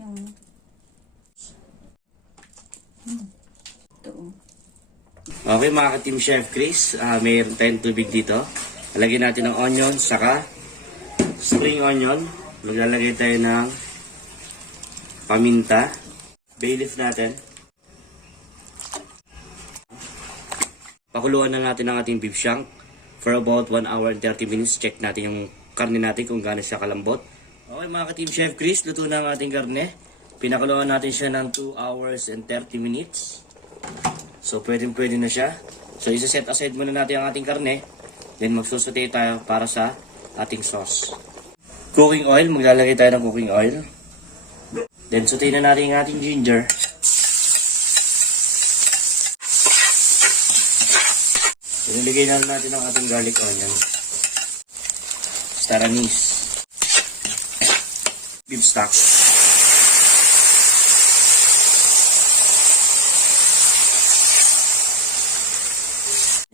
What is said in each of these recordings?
niyang ito. Okay mga ka-Team Chef Chris, mayroon tayong tubig dito. Lagyan natin ng onion, saka spring onion. Maglalagay tayo ng paminta. Bay leaf natin. Pakuluan na natin ang ating beef shank for about 1 hour and 30 minutes. Check natin yung karne natin kung gaano siya kalambot. Okay mga ka-Team Chef Chris, luto na ang ating karne. Pinakuluan natin siya ng 2 hours and 30 minutes. So pwede na siya. So isa-set aside muna natin ang ating karne. Then magsusote tayo para sa ating sauce. Cooking oil, maglalagay tayo ng cooking oil. Then sautein na natin ang ating ginger. Iligay na natin ang ating garlic onion. Star anise. Beef stock.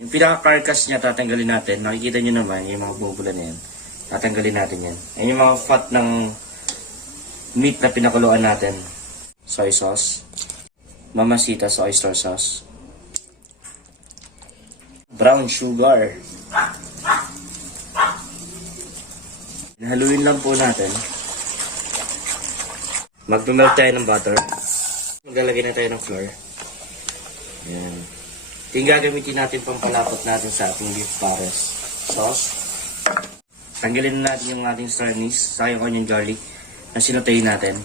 Yung pinaka-carcass niya tatanggalin natin. Makikita nyo naman yung mga bubula na yan. Tatanggalin natin yan. Yan yung mga fat ng meat na pinakuluan natin. Soy sauce. Mamasitas oyster sauce. Brown sugar. Haluin lang po natin. Magmamelt tayo ng butter. Maglalagay na tayo ng flour. Ayan. Ito yung gagamitin natin pang palapot natin sa ating beef pares sauce. Tanggalin na natin yung ating star anise, saka yung onion garlic na sinutay natin.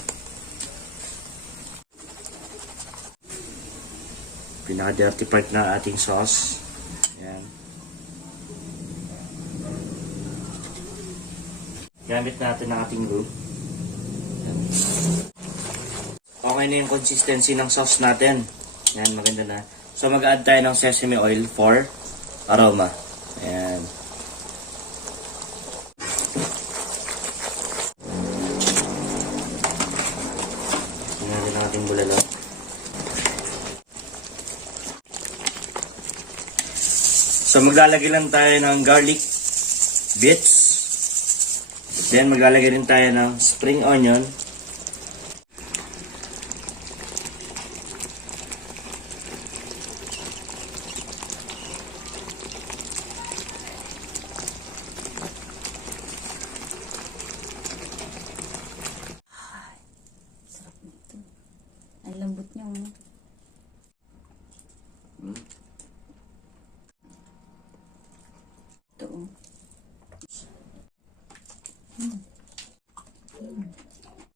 Pinaka-dirty part na ating sauce. Ayan. Gamit natin ang ating roux. Okay na yung consistency ng sauce natin. Ayan, maganda na. So mag-add tayo ng sesame oil for aroma. Ayan. Tingnan natin bulalo. So maglalagay lang tayo ng garlic bits. Then maglalagay rin tayo ng spring onion. Sarap nito. Ang lambot niya. Ito.